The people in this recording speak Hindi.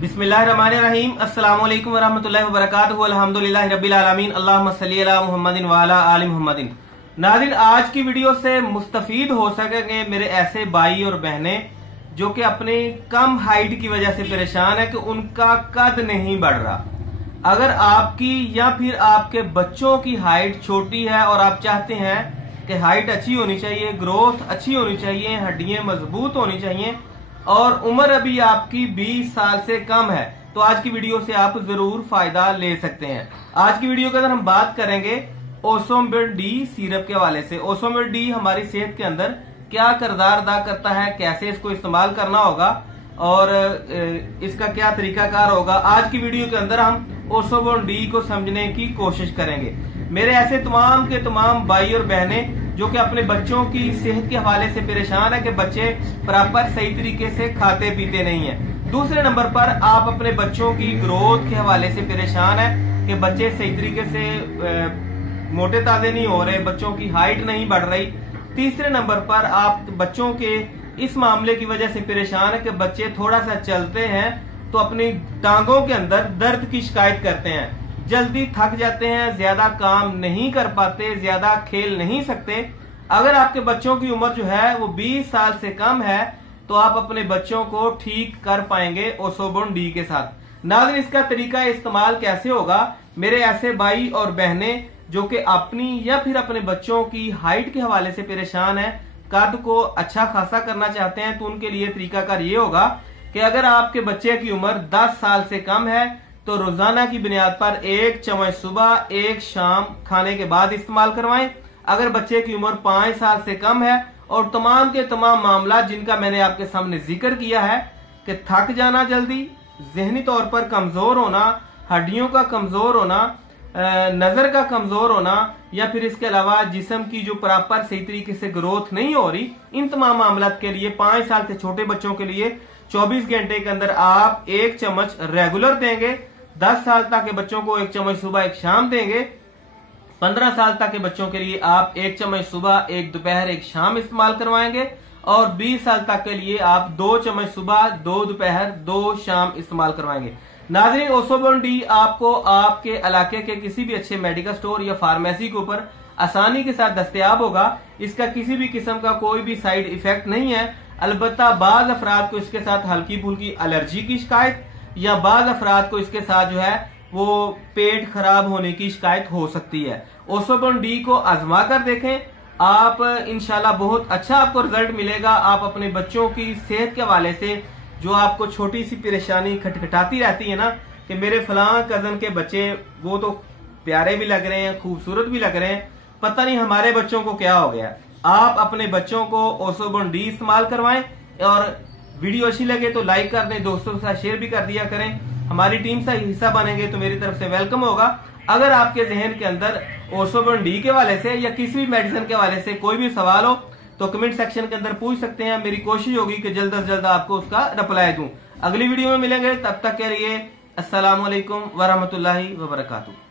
बिस्मिल्लाहिर्रहमानिर्रहीम। अस्सलामु अलैकुम वरहमतुल्लाहि वबरकातुहू। अल्हम्दुलिल्लाहि रब्बिल आलमीन। अल्लाहुम्मा सल्ली अला मुहम्मदिन व अला आलि मुहम्मदिन। नाज़रीन, आज की वीडियो से मुस्तफीद हो सकेंगे मेरे ऐसे भाई और बहनें जो कि अपनी कम हाइट की वजह से परेशान है कि उनका कद नहीं बढ़ रहा। अगर आपकी या फिर आपके बच्चों की हाइट छोटी है और आप चाहते हैं कि हाइट अच्छी होनी चाहिए, ग्रोथ अच्छी होनी चाहिए, हड्डियां मजबूत होनी चाहिए और उम्र अभी आपकी 20 साल से कम है, तो आज की वीडियो से आप जरूर फायदा ले सकते हैं। आज की वीडियो के अंदर हम बात करेंगे ओसोमेट डी सिरप के हवाले से। ओसोमेट डी हमारी सेहत के अंदर क्या किरदार अदा करता है, कैसे इसको इस्तेमाल करना होगा और इसका क्या तरीकाकार होगा, आज की वीडियो के अंदर हम ओसोमेट डी को समझने की कोशिश करेंगे। मेरे ऐसे तमाम के तमाम भाई और बहनें जो कि अपने बच्चों की सेहत के हवाले से परेशान है कि बच्चे प्रॉपर सही तरीके से खाते पीते नहीं है। दूसरे नंबर पर आप अपने बच्चों की ग्रोथ के हवाले से परेशान है कि बच्चे सही तरीके से मोटे ताजे नहीं हो रहे, बच्चों की हाइट नहीं बढ़ रही। तीसरे नंबर पर आप बच्चों के इस मामले की वजह से परेशान है कि बच्चे थोड़ा सा चलते हैं तो अपनी टांगों के अंदर दर्द की शिकायत करते हैं, जल्दी थक जाते हैं, ज्यादा काम नहीं कर पाते, ज्यादा खेल नहीं सकते। अगर आपके बच्चों की उम्र जो है वो 20 साल से कम है तो आप अपने बच्चों को ठीक कर पाएंगे ओसोमेट डी के साथ। नाज़रीन, इसका तरीका इस्तेमाल कैसे होगा? मेरे ऐसे भाई और बहनें जो कि अपनी या फिर अपने बच्चों की हाइट के हवाले से परेशान है, कद को अच्छा खासा करना चाहते हैं, तो उनके लिए तरीकाकार ये होगा कि अगर आपके बच्चे की उम्र 10 साल से कम है तो रोजाना की बुनियाद पर 1 चम्मच सुबह 1 शाम खाने के बाद इस्तेमाल करवाएं। अगर बच्चे की उम्र 5 साल से कम है और तमाम के तमाम मामला जिनका मैंने आपके सामने जिक्र किया है कि थक जाना जल्दी, जहनी तौर पर कमजोर होना, हड्डियों का कमजोर होना, नजर का कमजोर होना या फिर इसके अलावा जिस्म की जो प्रॉपर सही तरीके से ग्रोथ नहीं हो रही, इन तमाम मामलात के लिए 5 साल से छोटे बच्चों के लिए 24 घंटे के अंदर आप 1 चम्मच रेगुलर देंगे। 10 साल तक के बच्चों को 1 चम्मच सुबह 1 शाम देंगे। 15 साल तक के बच्चों के लिए आप 1 चम्मच सुबह 1 दोपहर 1 शाम इस्तेमाल करवाएंगे और 20 साल तक के लिए आप 2 चम्मच सुबह 2 दोपहर 2 शाम इस्तेमाल करवाएंगे। नाज़रीन, ओसोमेट डी आपको आपके इलाके के किसी भी अच्छे मेडिकल स्टोर या फार्मेसी के ऊपर आसानी के साथ दस्तयाब होगा। इसका किसी भी किस्म का कोई भी साइड इफेक्ट नहीं है। अलबत्ता बाज अफराद को इसके साथ हल्की फुल्की एलर्जी की शिकायत या बाज अफराद को इसके साथ जो है वो पेट खराब होने की शिकायत हो सकती है। ओसोमेट डी को आजमा कर देखें, आप इंशाल्लाह बहुत अच्छा आपको रिजल्ट मिलेगा। आप अपने बच्चों की सेहत के हवाले से जो आपको छोटी सी परेशानी खटखटाती रहती है ना कि मेरे फलां कजन के बच्चे वो तो प्यारे भी लग रहे हैं, खूबसूरत भी लग रहे हैं, पता नहीं हमारे बच्चों को क्या हो गया। आप अपने बच्चों को ओसोमेट डी इस्तेमाल करवाएं और वीडियो अच्छी लगे तो लाइक कर दें, दोस्तों के साथ शेयर भी कर दिया करें। हमारी टीम से हिस्सा बनेंगे तो मेरी तरफ से वेलकम होगा। अगर आपके जहन के अंदर ओसोमेट डी के हवाले से या किसी भी मेडिसिन के हवाले से कोई भी सवाल हो तो कमेंट सेक्शन के अंदर पूछ सकते हैं। मेरी कोशिश होगी कि जल्द से जल्द आपको उसका रिप्लाई दूं। अगली वीडियो में मिलेंगे, तब तक के लिए अस्सलामु अलैकुम वरहमतुल्लाहि वबरकातुहू।